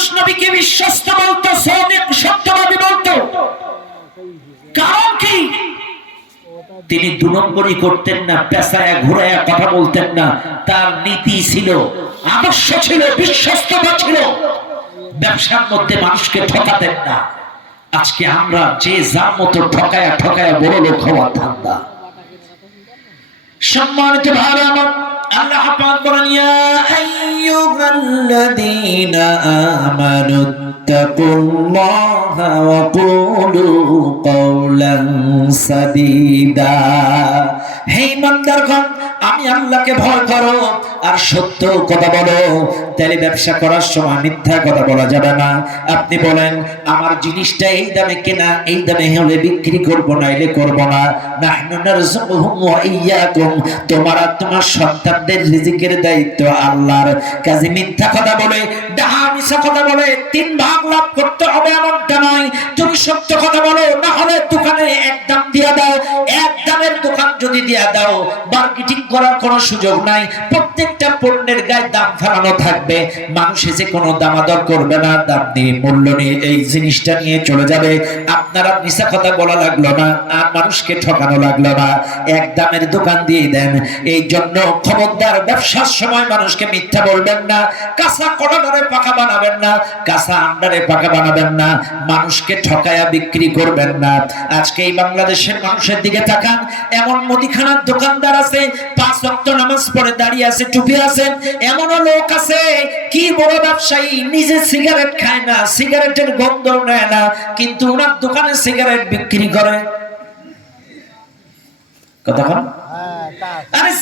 মানুষ নবীকে বিশ্বস্ত বলতো সত্যবাদী বলতো। কারণ কি? তিনি দু নম্বরই করতেন না, পেশায় ঘুরায়া কথা বলতেন না। তার নীতি ছিল, আদর্শ ছিল, বিশ্বস্ততা ছিল। ব্যবসার মধ্যে মানুষকে ঠকাতেন না। আজকে আমরা যে যার মতো ঠকায়া ঠকায়া বড় লোক হওয়ার ধান্দা। সম্মানিত ভাইরা আমার, আল্লাহ পাক বলেন, ইয়া আইয়ুহাল্লাযীনা আমানু তাকুল্লাহা ওয়া কুলু কাওলান সাদীদা হে ইমানদারগণ আমি আল্লাহকে ভয় করো। আর সত্য কথা বলো। তাহলে ব্যবসা করার সময় মিথ্যা কথা বলা যাবে না। আপনি বলেন, আমার জিনিসটা এই দামে কেনা, এই দামে হলে বিক্রি করব না। এলে করব না তোমার সন্তানদের রিজিকের দায়িত্ব আল্লাহর। মিথ্যা কথা বলে, ডাহা কথা বলে, তিন ভাগ লাভ করতে হবে এমনটা নয়। তুমি সত্য কথা বলো, না হলে দোকানে এক দাম দিয়া দাও। এক দামের দোকান যদি দিয়া দাও মার্কেটিং করার কোনো সুযোগ নাই। প্রত্যেকটা পণ্যের গায়ে দাম ফেলানো থাকবে। মানুষ এসে কোনো দামাদর করবে না, দাম নিয়ে মূল্য নিয়ে এই জিনিসটা নিয়ে চলে যাবে। আপনারা মিশা কথা বলা লাগল না, আর মানুষকে ঠকানো লাগল না। এক দামের দোকান দিয়ে দেন। এই জন্য খবরদার ব্যবসার সময় মানুষকে মিথ্যা বলবেন না। কাঁচা কড়াডারে পাকা বানাবেন না, কাঁচা আন্ডারে পাকা বানাবেন না। মানুষকে ঠকায়া বিক্রি করবেন না। আজকে এই বাংলাদেশের মানুষের দিকে তাকান। এমন মুদিখানার দোকানদার আছে পাঁচ ওয়াক্ত নামাজ পড়ে দাঁড়িয়ে আছে টুপি আছে। এমনও লোক আছে, কি বড় ব্যবসায়ী, নিজে সিগারেট খায় না, সিগারেটের গন্ধ নেয় না, কিন্তু ওনার দোকানে সিগারেট বিক্রি করে।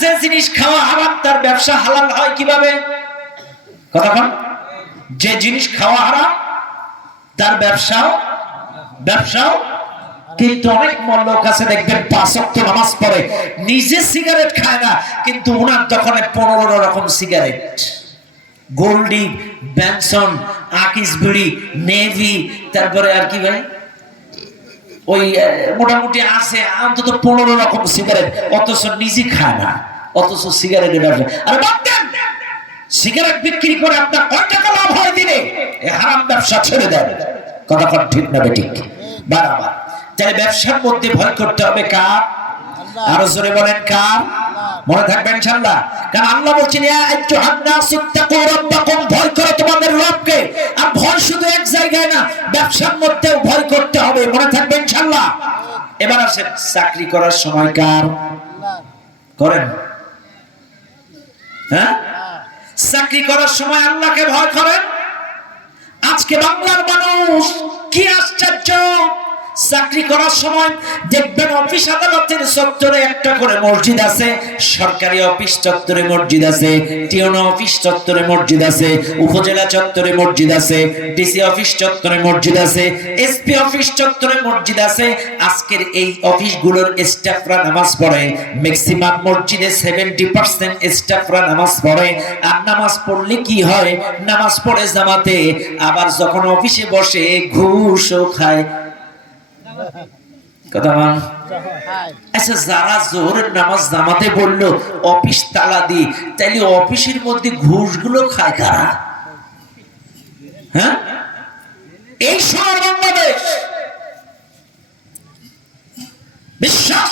যে জিনিস খাওয়া হারাম, তার ব্যবসা হালাল হয় কীভাবে? কথা বল। যে জিনিস খাওয়া হারাম, তার ব্যবসাও ব্যবসাও কিন্তু অনেক লোক আছে, দেখবেন পাঁচ ওয়াক্ত নামাজ পড়ে, নিজে সিগারেট খায় না, কিন্তু ওনার দোকানে পনেরো রকম সিগারেট গোল্ডি ব্যানসন আকিস বিড়ি নেভি তারপরে আর কি ভাই? ওই মোটামুটি আছে, অন্তত পনেরো রকম সিগারেট অথচ নিজে খায় না, অথচ সিগারেটের ব্যবসা। আরে বাদ দেন! সিগারেট বিক্রি করে আপনার কয় টাকা লাভ হয় দিনে? হারাম ব্যবসা ছেড়ে দেন। কথা ঠিক না বেঠিক বারাবার। তাহলে ব্যবসার মধ্যে ভয় করতে হবে কার? আরও জোরে বলেন কার? মনে থাকবেন ইনশাআল্লাহ কারণ আল্লাহ বলছেন ভয় তোমাদের আর ভয় শুধু এক জায়গায় না, ব্যবসার মধ্যেও ভয় করতে হবে। মনে এবার চাকরি করার সময় কার? করেন। হ্যাঁ? চাকরি করার সময় আল্লাহকে ভয় করেন? আজকে বাংলার মানুষ কি চাকরি করার সময় দেখবেন অফিস আদালতের চত্বরে একটা করে মসজিদ আছে, সরকারি অফিস চত্বরে মসজিদ আছে টিওনো অফিস চত্বরে মসজিদ আছে, উপজেলা চত্বরে মসজিদ আছে, ডিসি অফিস চত্বরে মসজিদ আছে, এসপি অফিস চত্বরে মসজিদ আছে। আজকের এই অফিসগুলোর স্টাফরা নামাজ পড়ে ম্যাক্সিমাম মসজিদে সেভেন্টি পার্সেন্ট স্টাফরা নামাজ পড়ে। আর নামাজ পড়লে কি হয়? নামাজ পড়ে জামাতে, আবার যখন অফিসে বসে ঘুষও খায় কথা বল। আচ্ছা যারা জোহরের নামাজ জামাতে বলল অফিস তালা দি তাইলে অফিসের মধ্যে ঘুষগুলো খায় কারা? হ্যাঁ? এই সময় বাংলাদেশ। বিশ্বাস?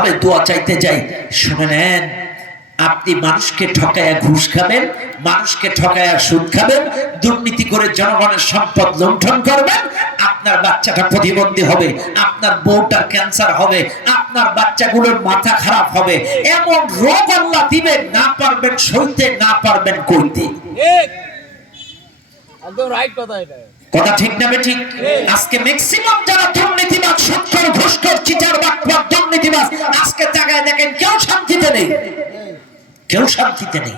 ভাবে দোয়া চাইতে যাই শুনে নেন। আপনি মানুষকে ঠকায়া ঘুষ খাবেন মানুষকে ঠকায়া সুদ খাবেন দুর্নীতি করে জনগণের সম্পদ লুণ্ঠন করবেন আপনার বাচ্চাটা প্রতিবন্ধী হবে আপনার বউটার ক্যান্সার হবে আপনার বাচ্চাগুলোর মাথা খারাপ হবে। এমন রোগ আল্লাহ দিবেন না পারবেন সইতে না পারবেন ঠিক। একদম রাইট কথা এটা। কথা ঠিক না ঠিক। আজকে ম্যাক্সিমাম যারা দুর্নীতিবাজ সুৎখর ঘুষখোর চিটার বাটপার দুর্নীতিবাজ আজকে জায়গায় দেখেন, কেউ শান্তিতে নেই। কেউ শান্তিতে নেই।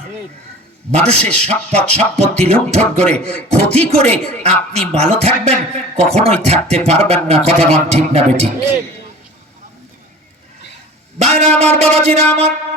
মানুষের সম্পদ সম্পত্তি লুণ্ঠন করে, ক্ষতি করে আপনি ভালো থাকবেন, কখনোই থাকতে পারবেন না। কথা বল ঠিক না বেঠিক ঠিক। বাইরে আমার বাবাজিরা আমার